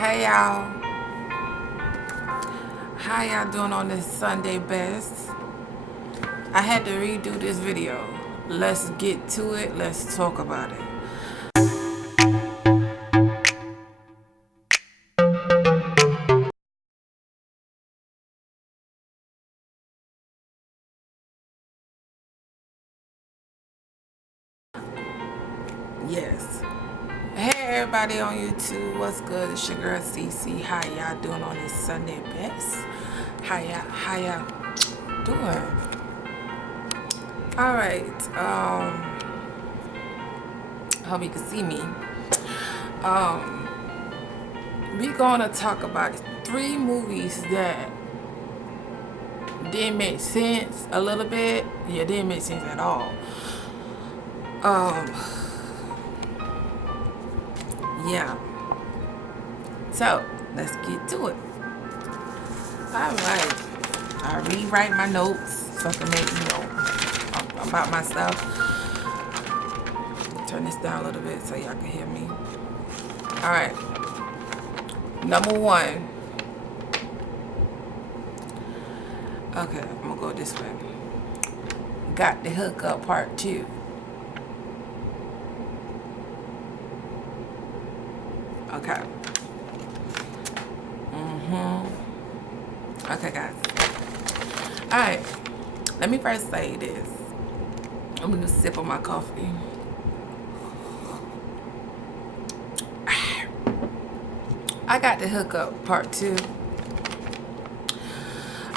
Hey y'all, how y'all doing on this Sunday best? I had to redo this video. Let's get to it. Let's talk about it. Yes. Hey everybody on YouTube, what's good? It's your girl CC. How y'all doing on this Sunday best? How y'all doing? Alright, hope you can see me. We're gonna talk about 3 movies that didn't make sense a little bit. Yeah, didn't make sense at all. Yeah. So let's get to it. Alright. I rewrite my notes so I can make about my stuff. Turn this down a little bit so y'all can hear me. Alright. Number 1. Okay, I'm gonna go this way. Got the Hookup Part 2. Okay. Okay, guys. Alright. Let me first say this. I'm gonna sip on my coffee. I got the Hookup Part 2.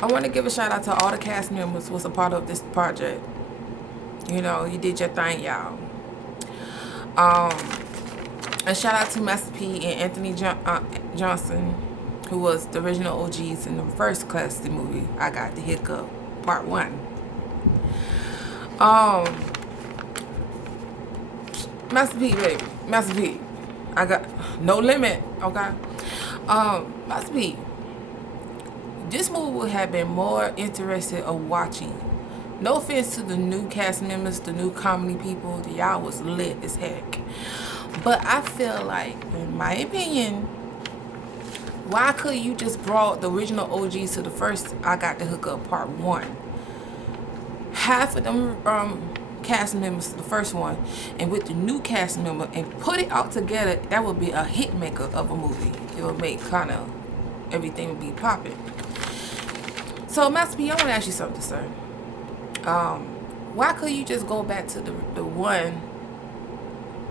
I want to give a shout out to all the cast members who was a part of this project. You know, you did your thing, y'all. And shout out to Master P and Anthony Johnson, who was the original OGs in the first classic movie, I Got the Hiccup, Part 1. Master P, baby. Master P. I got no limit, okay? Master P. This movie would have been more interested of watching. No offense to the new cast members, the new comedy people, y'all was lit as heck. But I feel like, in my opinion, why could you just brought the original OGs to the first I Got the Hookup Part 1? Half of them cast members to the first one, and with the new cast member, and put it all together, that would be a hit maker of a movie. It would make kind of everything would be popping. So, Master P, I want to ask you something, sir. Why could you just go back to the one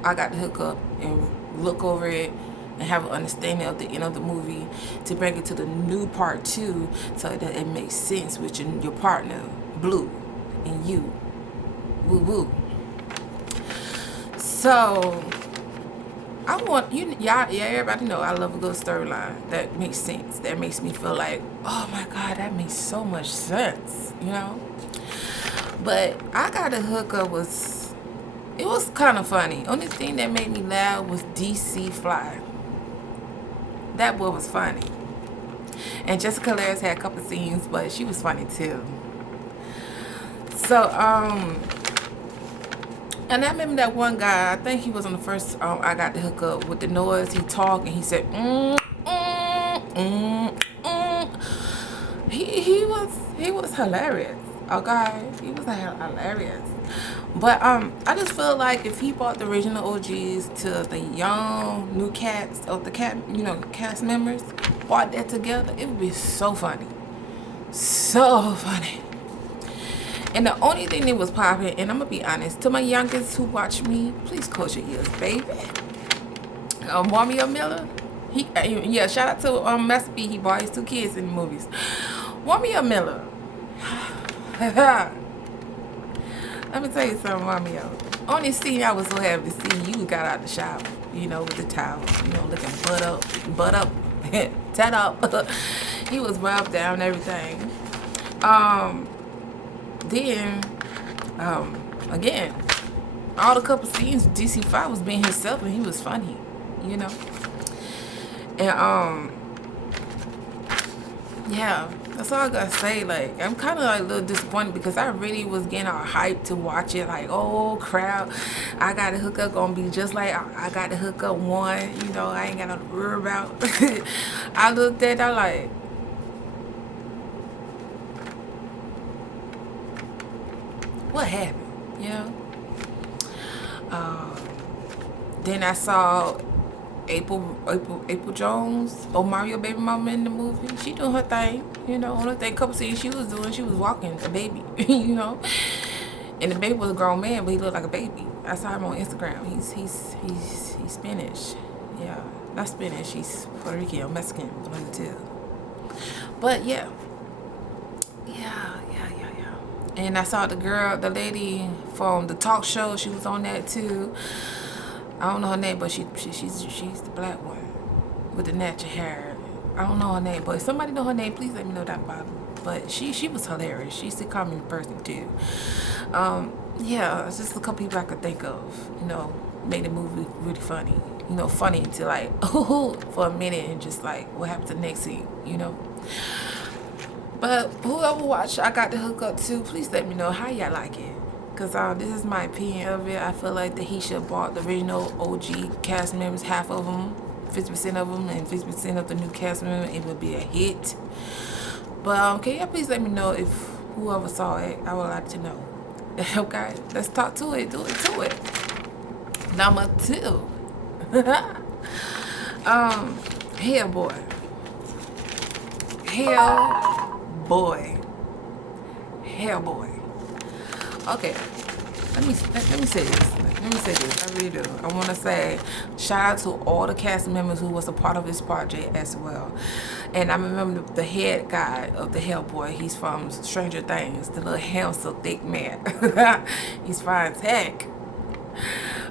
I Got the Hookup and look over it and have an understanding of the end of the movie to bring it to the new Part 2 so that it makes sense with your partner, Blue, and you? Woo woo. So, I want you, y'all, everybody know I love a good storyline that makes sense. That makes me feel like, oh my God, that makes so much sense, you know? But I Got a Hookup was kind of funny. Only thing that made me laugh was DC Fly. That boy was funny. And Jessica Lares had a couple scenes, but she was funny too. So, and I remember that one guy, I think he was on the first I Got the Hookup with the noise. He talked and he said, He was hilarious. Okay, he was hilarious. But I just feel like if he brought the original OGs to the young new cast of the cast members, brought that together, it would be so funny, so funny. And the only thing that was popping, and I'm gonna be honest, to my youngest who watch me, please close your ears, baby. Warmio Miller, yeah, shout out to Master B. He brought his 2 kids in the movies. Warmio Miller. Let me tell you something, Romeo. On this scene, I was so happy to see you got out the shower, you know, with the towel, you know, looking butt up, tat up. He was rubbed down and everything. Then, again, all the couple scenes, DC5 was being himself and he was funny, you know. And, yeah, That's all I gotta say. Like, I'm kind of like a little disappointed because I really was getting all hyped to watch it. Like, oh crap, I got to hook up gonna be just like I got to hook up one. You know, I ain't got nothing to worry about. I looked at that like, what happened? You know. Then I saw April Jones, Mario baby mama in the movie. She doing her thing, you know. Only thing couple scenes she was doing, she was walking a baby, you know. And the baby was a grown man, but he looked like a baby. I saw him on Instagram. He's Spanish, yeah, not Spanish. He's Puerto Rican or Mexican, one of the two. But yeah. And I saw the lady from the talk show. She was on that too. I don't know her name, but she's the black one with the natural hair. I don't know her name, but if somebody know her name, please let me know down the bottom. But she was hilarious. She's a common person too. Yeah, it's just a couple people I could think of. You know, made the movie really funny. You know, funny to like oh for a minute and just like what happened to the next scene. You know. But whoever watched, I got to hook up to. Please let me know how y'all like it. Because this is my opinion of it. I feel like that he should have bought the original OG cast members, half of them, 50% of them, and 50% of the new cast members. It would be a hit. But can y'all please let me know if whoever saw it, I would like to know. Okay, let's talk to it. Do it to it. Number 2. Hellboy. Hellboy. Okay, let me say this. I really do. I want to say shout out to all the cast members who was a part of this project as well. And I remember the head guy of the Hellboy. He's from Stranger Things. The little handsome, thick man. He's fine as heck.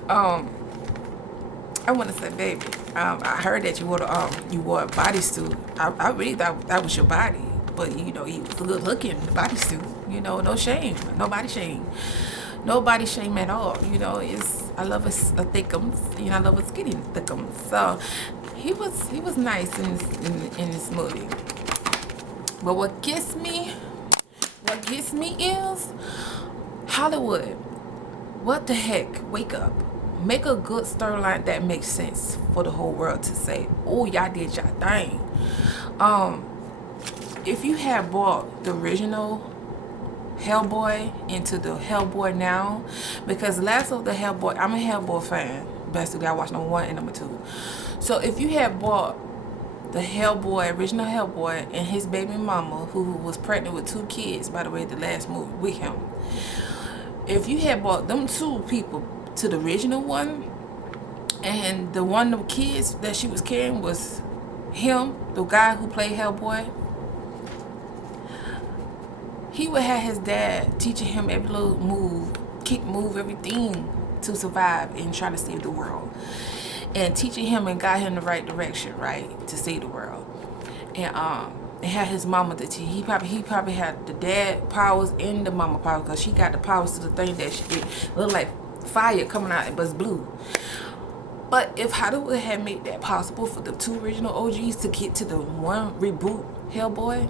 I want to say, baby. I heard that you wore a bodysuit. I really thought that was your body. But, you know, he was good looking, the bodysuit. You know, no shame. Nobody shame. Nobody shame at all. You know, I love a thickums. You know, I love a skinny thickums. So, he was nice in this movie. But what gets me is Hollywood. What the heck? Wake up. Make a good storyline that makes sense for the whole world to say, oh, y'all did y'all thing. If you had bought the original Hellboy into the Hellboy now, because last of the Hellboy, I'm a Hellboy fan. Basically, I watched number 1 and number 2. So if you had bought the Hellboy, original Hellboy, and his baby mama, who was pregnant with 2 kids, by the way, the last movie with him. If you had bought them 2 people to the original one, and the one of the kids that she was carrying was him, the guy who played Hellboy, he would have his dad teaching him every little move, kick, move, everything to survive and try to save the world. And teaching him and guide him in the right direction, right, to save the world. And had his mama to teach. He probably had the dad powers and the mama powers, because she got the powers to the thing that it looked like fire coming out, but it's blue. But if Hollywood had made that possible for the 2 original OGs to get to the one reboot Hellboy,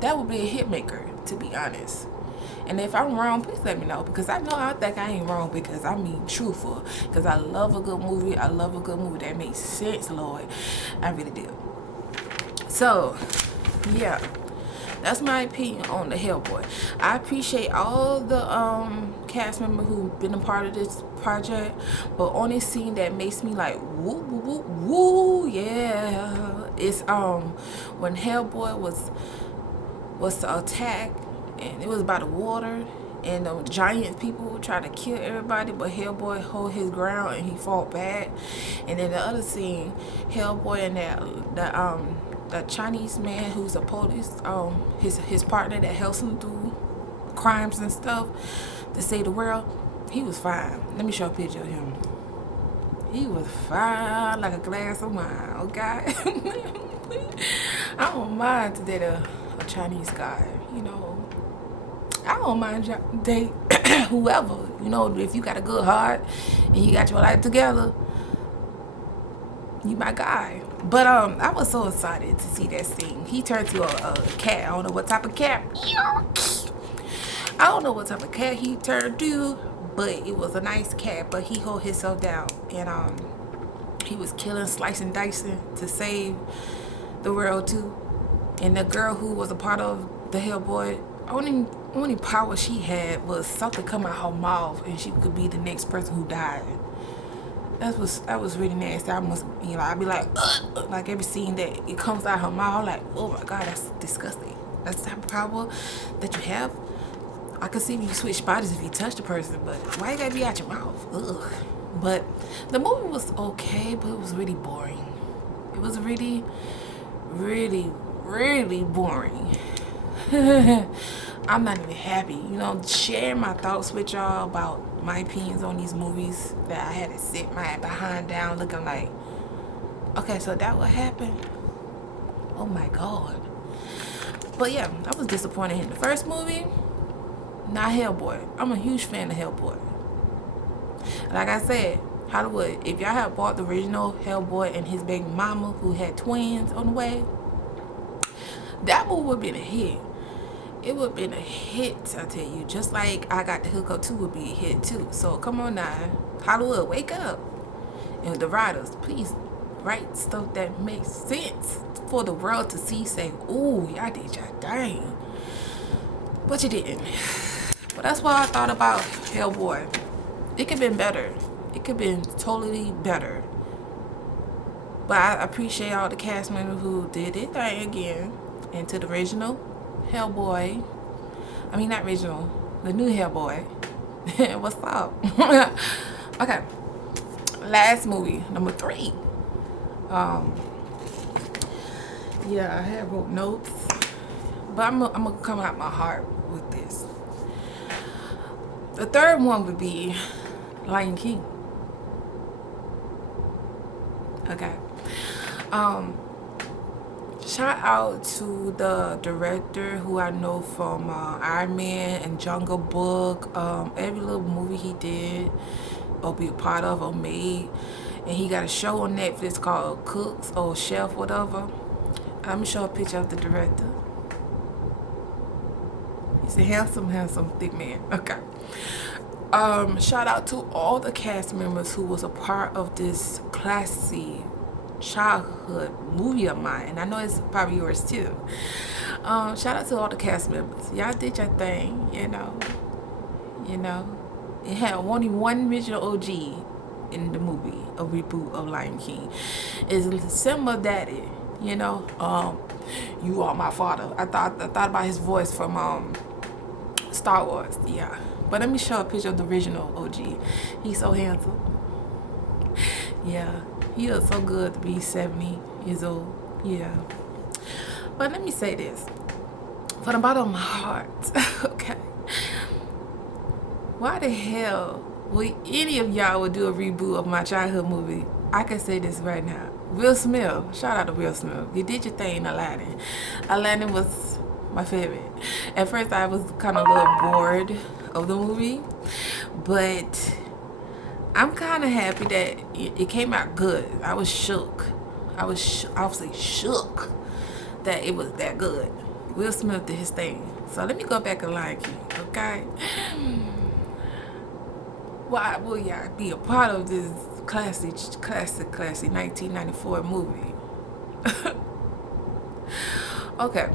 that would be a hit maker, to be honest. And if I'm wrong, please let me know, because I know I think I ain't wrong, because I mean truthful, because I love a good movie. I love a good movie that makes sense, Lord. I really do. So, yeah, that's my opinion on the Hellboy. I appreciate all the cast members who've been a part of this project, but only scene that makes me like woo woo woo woo, yeah, it's when Hellboy was to attack, and it was by the water, and the giant people tried to kill everybody, but Hellboy hold his ground and he fought back. And then the other scene, Hellboy and that Chinese man who's a police, his partner that helps him through crimes and stuff to save the world, he was fine. Let me show a picture of him. He was fine like a glass of wine, okay? I don't mind to date a Chinese guy, you know. I don't mind date whoever, you know, if you got a good heart and you got your life together. You my guy. But I was so excited to see that scene. He turned to a cat. I don't know what type of cat. I don't know what type of cat he turned to, but it was a nice cat. But he held himself down, and he was killing, slicing, dicing to save the world too. And the girl who was a part of the Hellboy, only power she had was something come out her mouth, and she could be the next person who died. That was really nasty. I must, I'd be like every scene that it comes out her mouth, I'm like, oh my God, that's disgusting. That's the type of power that you have. I could see if you switch bodies if you touch the person, but why you gotta be out your mouth? Ugh. But the movie was okay, but it was really boring. It was really, really, really boring. I'm not even happy, sharing my thoughts with y'all about my opinions on these movies that I had to sit my behind down looking like, okay, so that what happened? Oh my God. But yeah, I was disappointed in the first movie. Not Hellboy. I'm a huge fan of Hellboy. Like I said, Hollywood, if y'all have bought the original Hellboy and his baby mama who had twins on the way, that movie would have been a hit. It would have been a hit, I tell you. Just like I Got the Hookup 2 would be a hit too. So come on now. Hollywood, wake up. And the writers, please write stuff that makes sense for the world to see. Say, ooh, y'all did y'all dang. But you didn't. But that's what I thought about Hellboy. It could have been better. It could have been totally better. But I appreciate all the cast members who did their thing again. And to the original Hellboy. I mean, not original. The new Hellboy. What's up? Okay. Last movie. Number 3. Yeah, I had wrote notes. But I'm going to come out my heart with this. The third one would be Lion King. Okay. Shout out to the director who I know from Iron Man and Jungle Book. Every little movie he did or be a part of or made. And he got a show on Netflix called Cooks or Chef, whatever. I'm going to show a picture of the director. He's a handsome, thick man. Okay. Shout out to all the cast members who was a part of this classy childhood movie of mine, and I know it's probably yours too. Shout out to all the cast members. Y'all did your thing, It had only one original OG in the movie, a reboot of Lion King. It's Simba Daddy, You Are My Father. I thought about his voice from Star Wars, yeah. But let me show a picture of the original OG. He's so handsome. Yeah, he looks so good to be 70 years old. Yeah. But let me say this. From the bottom of my heart, okay. Why the hell would any of y'all would do a reboot of my childhood movie? I can say this right now. Will Smith. Shout out to Will Smith. You did your thing in Aladdin. Aladdin was my favorite. At first I was kind of a little bored of the movie, but I'm kind of happy that it came out good. I was shook. I was obviously shook that it was that good. Will Smith did his thing. So let me go back to Lion King, okay? Why will y'all be a part of this classic 1994 movie? Okay.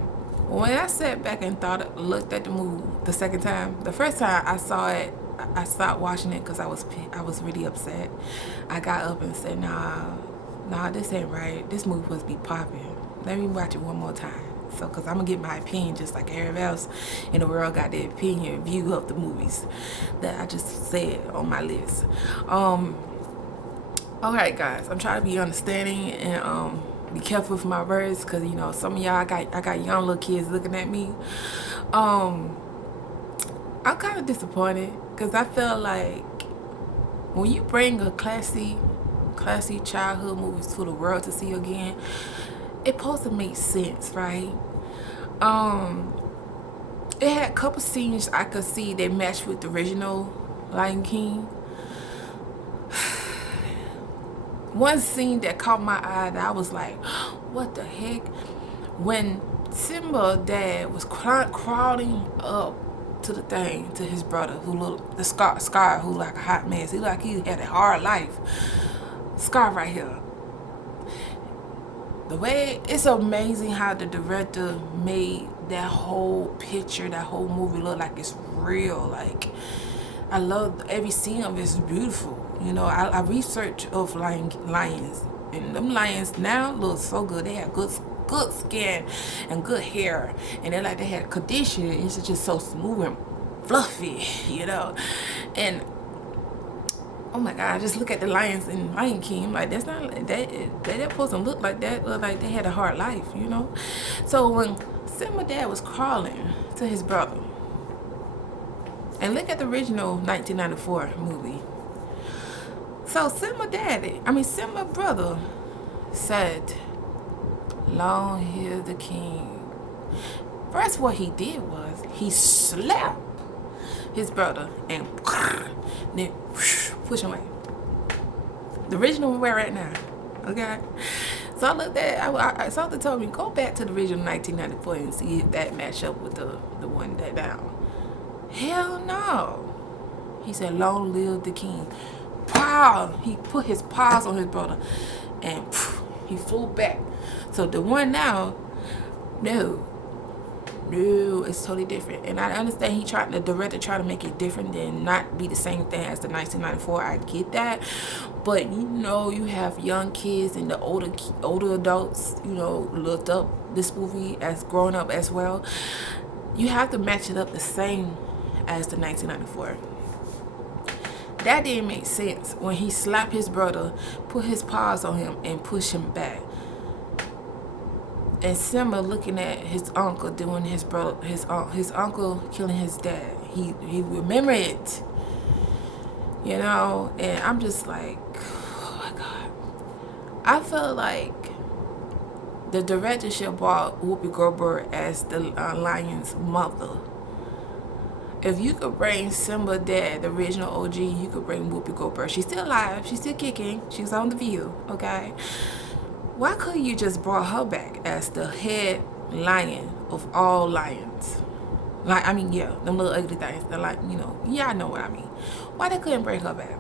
When I sat back and looked at the movie the second time, the first time I saw it, I stopped watching it because I was really upset. I got up and said, nah, this ain't right. This movie must be popping. Let me watch it one more time. So, because I'm going to get my opinion just like everybody else in the world got their opinion and view of the movies that I just said on my list. Alright guys, I'm trying to be understanding and be careful with my words because, some of y'all, I got young little kids looking at me. I'm kind of disappointed because I feel like when you bring a classy childhood movies to the world to see again, it's supposed to make sense, right? It had a couple scenes I could see that matched with the original Lion King. one scene that caught my eye that I was like, what the heck? When Simba dad was crawling up to the thing, to his brother, who looked, the Scar, who like a hot mess. He like he had a hard life. Scar right here. The way, it's amazing how the director made that whole picture, that whole movie look like it's real. Like, I love every scene of it. It's beautiful. You know, I researched of lions, and them lions now look so good. They have good skin and good hair, and they're like, they had condition. It's just so smooth and fluffy, you know. And oh my God, just look at the lions in Lion King. Like, that's not that supposed to look like that. Look like they had a hard life, you know. So when Simba dad was crawling to his brother, and look at the original 1994 movie. So Simba brother said, "Long live the king." First, what he did was he slapped his brother and then push him away. The original we're right now, okay? So I looked at, something told me, go back to the original 1994 and see if that match up with the one that down. Hell no. He said, "Long live the king." Pow! He put his paws on his brother and he flew back. So the one now, no, it's totally different. And I understand the director tried to make it different and not be the same thing as the 1994. I get that, but you know, you have young kids and the older adults, you know, looked up this movie as growing up as well. You have to match it up the same as the 1994. That didn't make sense when he slapped his brother, put his paws on him, and pushed him back. And Simba looking at his uncle doing his uncle killing his dad. He remembered it, you know. And I'm just like, oh my God. I feel like the director should brought Whoopi Goldberg as the lion's mother. If you could bring Simba dad, the original OG, you could bring Whoopi Goldberg. She's still alive. She's still kicking. She's on The View, okay? Why couldn't you just brought her back as the head lion of all lions? Like, I mean, yeah, them little ugly things. They're like, you know, yeah, I know what I mean. Why they couldn't bring her back?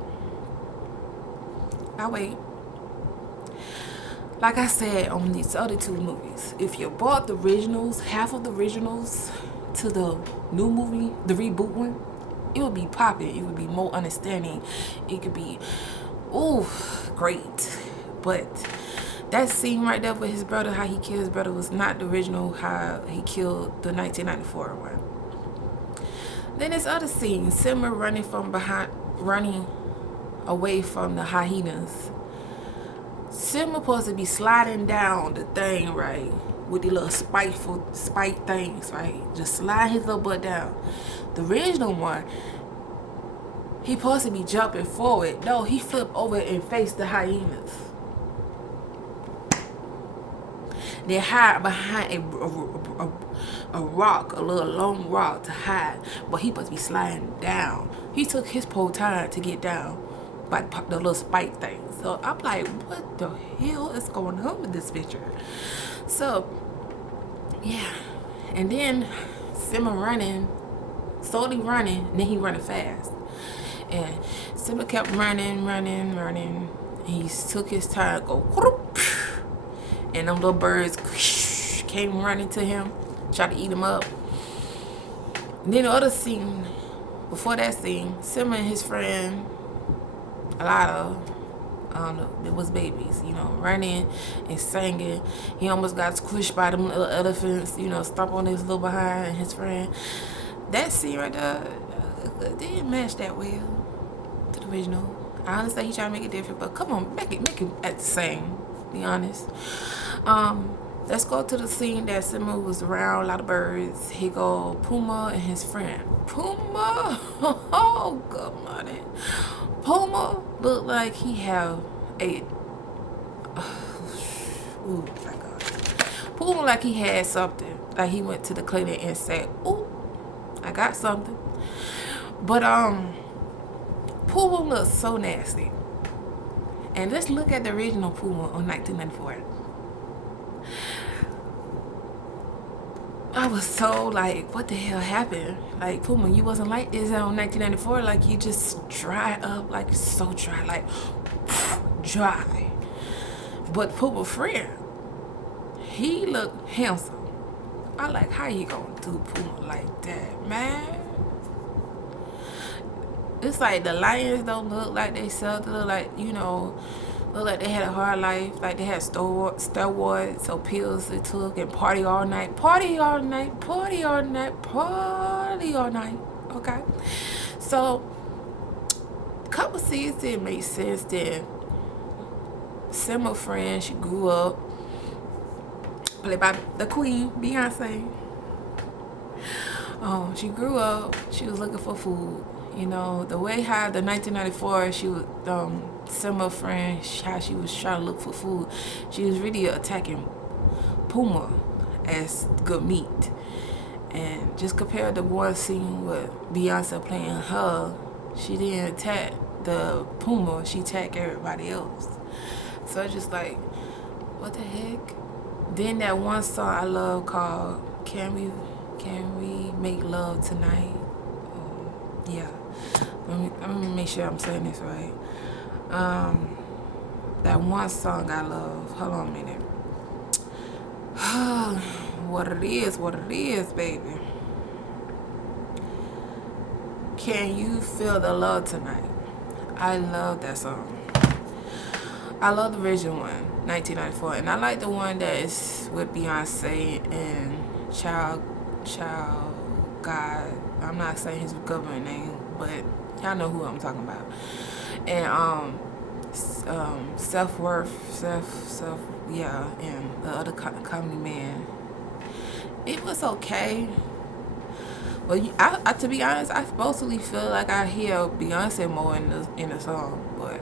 I'll wait. Like I said on these other two movies, if you bought the originals, half of the originals, to the new movie, the reboot one, it would be popping. It would be more understanding. It could be, ooh, great. But that scene right there with his brother, how he killed his brother, was not the original how he killed the 1994 one. Then this other scene, Simba running away from the hyenas. Simba supposed to be sliding down the thing, right? With the little spike things, right? Just slide his little butt down. The original one, he supposed to be jumping forward. No, he flipped over and faced the hyenas. They hide behind a rock, a little long rock to hide. But he supposed to be sliding down. He took his whole time to get down by the little spike thing. So I'm like, what the hell is going on with this picture? So, yeah. And then Simba slowly running, and then he running fast. And Simba kept running. He took his time, go, whoop, and them little birds came running to him, tried to eat him up. And then the other scene, before that scene, Simba and his friend, a lot of, I don't know, it was babies, you know, running and singing. He almost got squished by them little elephants, you know, stomp on his little behind and his friend. That scene right there, didn't match that well to the original. I understand he trying to make it different, but come on, make it at the same, be honest. Let's go to the scene that Simba was around a lot of birds. He go Puma and his friend. Puma, oh good money. Puma looked like he have a, ooh my God. Puma like he had something. Like he went to the clinic and said, ooh, I got something. But Puma looked so nasty. And let's look at the original Puma on 1994. I was so like, what the hell happened? Like, Puma, you wasn't like this on 1994. Like, you just dry up, like, so dry, like, dry. But Puma friend, he looked handsome. I like, how you gonna do Puma like that, man? It's like the lions don't look like they sell. They look like, you know, look like they had a hard life, like they had steroids or pills they took and party all night, party all night, party all night, party all night. Okay, so a couple seasons didn't make sense. Then Simmer friend, she grew up, played by the Queen, Beyonce. She grew up. She was looking for food. You know, the way how the 1994 she was Simmer friend, how she was trying to look for food, she was really attacking Puma as good meat. And just compared to one scene with Beyonce playing her, she didn't attack the Puma, she attacked everybody else. So it's just like, what the heck? Then that one song I love called Can We Make Love Tonight? Yeah. Let me make sure I'm saying this right. That one song I love. Hold on a minute. What it is, baby. Can you feel the love tonight? I love that song. I love the original one, 1994, and I like the one that is with Beyonce and Child God. I'm not saying his government name, but y'all know who I'm talking about. And Self-Worth, yeah, and the other comedy man. It was okay. But I to be honest, I supposedly feel like I hear Beyonce more in the song, but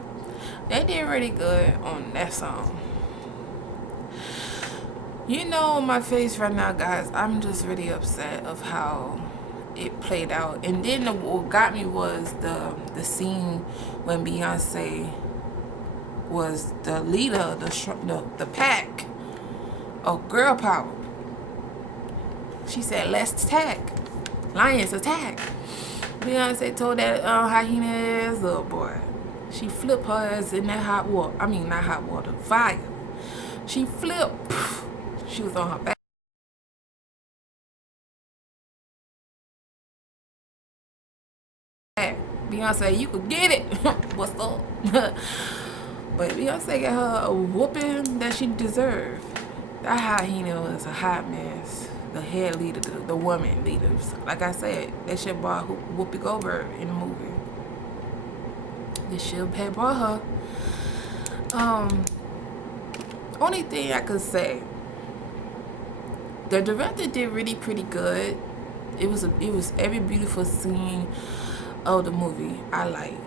they did really good on that song. You know, on my face right now, guys, I'm just really upset of how it played out. And then what got me was the scene when Beyonce was the leader, the pack of girl power. She said, "Let's attack, lions attack." Beyonce told that hyena ass little boy. She flipped her ass in that hot water. I mean, not hot water, fire. She flipped. She was on her back. Beyonce, you could get it. What's up? But Beyonce got her a whooping that she deserved. That hyena was a hot mess. The head leader, the woman leaders. Like I said, that shit brought Whoopi Goldberg in the movie. This shit had brought her. Only thing I could say, the director did really pretty good. It was every beautiful scene of the movie I like,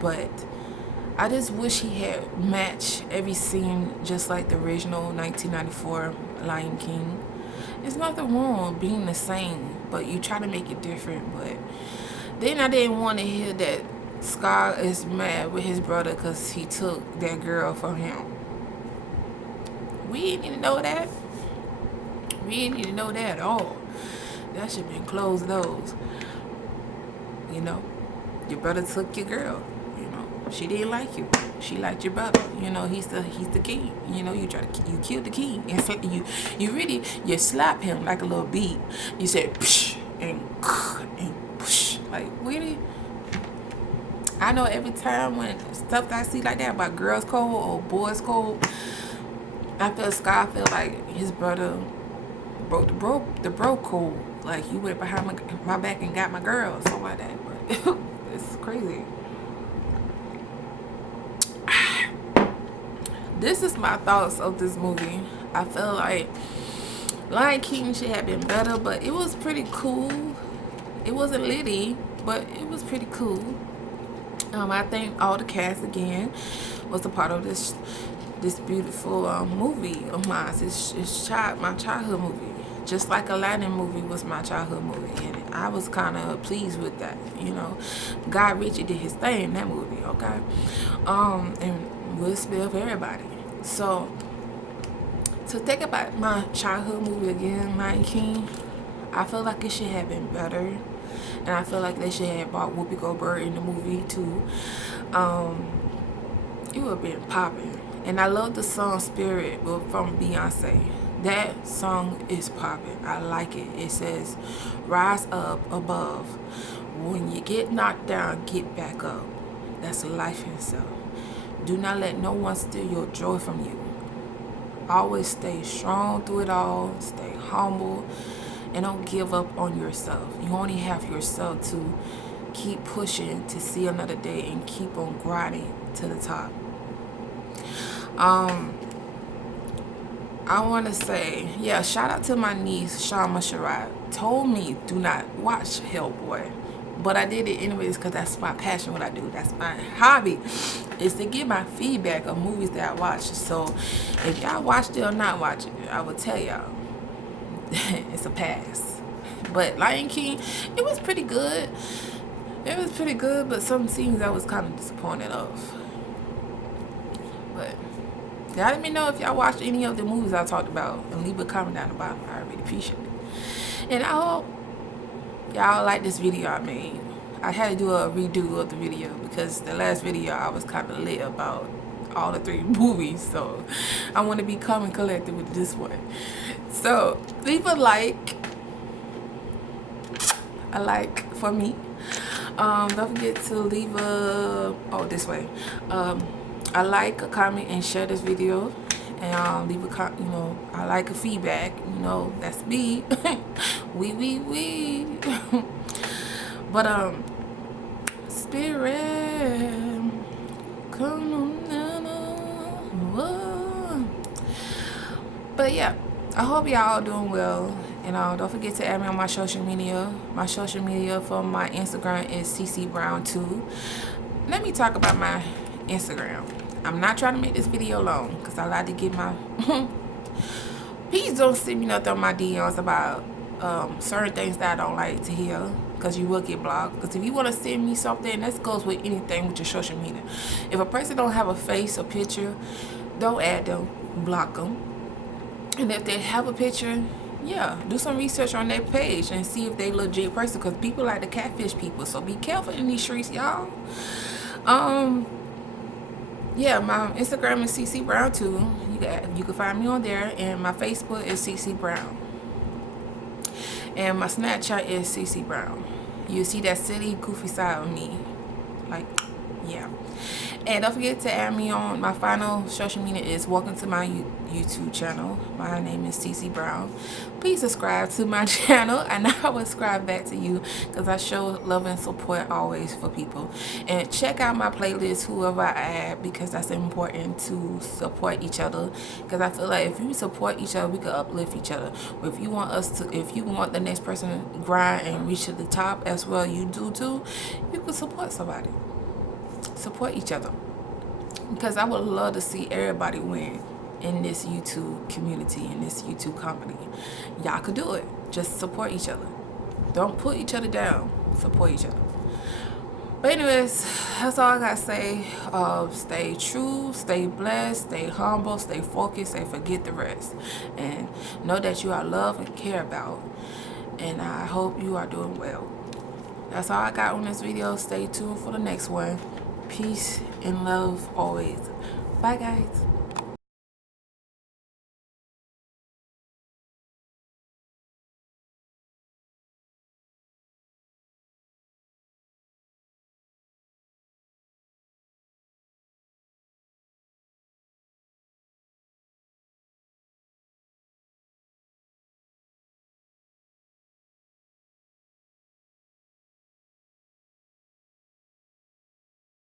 but I just wish he had matched every scene just like the original 1994 Lion King. There's nothing wrong with being the same, but you try to make it different. But then I didn't want to hear that Scar is mad with his brother because he took that girl from him. We didn't need to know that. We didn't need to know that at all. That should have been closed doors. You know, your brother took your girl. You know, she didn't like you. She liked your brother. You know, he's the king. You know, you killed the king. And so you slap him like a little beat. You said psh and psh, like really. I know every time when stuff I see like that about girls code or boys code, I feel Scar feel like his brother broke the bro code. Like you went behind my back and got my girl, something like that. But it's crazy. This is my thoughts of this movie. I feel like Lion King should have been better, but it was pretty cool. It wasn't litty, but it was pretty cool. I think all the cast again was a part of this beautiful movie of mine. It's my childhood movie. Just like Aladdin movie was my childhood movie, and I was kind of pleased with that. You know, Guy Ritchie did his thing in that movie. Okay, and Will Smith, everybody. So to think about my childhood movie again, Lion King, I feel like it should have been better, and I feel like they should have brought Whoopi Goldberg in the movie too. It would have been popping. And I love the song Spirit from Beyonce. That song is popping. I like it. It says, rise up above. When you get knocked down, get back up. That's life itself. Do not let no one steal your joy from you. Always stay strong through it all. Stay humble. And don't give up on yourself. You only have yourself to keep pushing to see another day and keep on grinding to the top. I want to say, yeah, shout out to my niece, Shama Sharad. Told me do not watch Hellboy. But I did it anyways because that's my passion, what I do. That's my hobby, is to get my feedback of movies that I watch. So if y'all watched it or not watch it, I will tell y'all it's a pass. But Lion King, it was pretty good. It was pretty good, but some scenes I was kind of disappointed of. But y'all let me know if y'all watched any of the movies I talked about, and leave a comment down the bottom. I really appreciate it. And I hope y'all like this video I made. I had to do a redo of the video because the last video I was kind of lit about all the 3 movies, so I want to be calm and collected with this one. So leave a like for me. Don't forget to leave a a like, a comment, and share this video. And leave a I like a feedback. That's me. we. But Spirit, come on. But yeah, I hope y'all doing well. And don't forget to add me on my social media. My social media for my Instagram is CCBrown2. Let me talk about my Instagram. I'm not trying to make this video long because I like to get my... Please don't send me nothing on my DMs about certain things that I don't like to hear, because you will get blocked. Because if you want to send me something, that goes with anything with your social media. If a person don't have a face or picture, don't add them, block them. And if they have a picture, yeah, do some research on their page and see if they legit person, because people like to catfish people. So be careful in these streets, y'all. Yeah, my Instagram is CCBrown2. You can find me on there, and my Facebook is CCBrown, and my Snapchat is CCBrown. You see that silly, goofy side of me, like, yeah. And don't forget to add me on my final social media is welcome to my YouTube channel. My name is CC Brown. Please subscribe to my channel, and I will subscribe back to you because I show love and support always for people. And check out my playlist, whoever I add, because that's important to support each other. Because I feel like if you support each other, we can uplift each other. If you want the next person to grind and reach to the top as well, you do too. You can support somebody. Support each other, because I would love to see everybody win in this YouTube community, in this YouTube company. Y'all could do it. Just support each other. Don't put each other down. Support each other. But anyways, that's all I gotta say. Stay true, stay blessed, stay humble, stay focused, and forget the rest. And know that you are loved and cared about. And I hope you are doing well. That's all I got on this video. Stay tuned for the next one. Peace and love always. Bye, guys.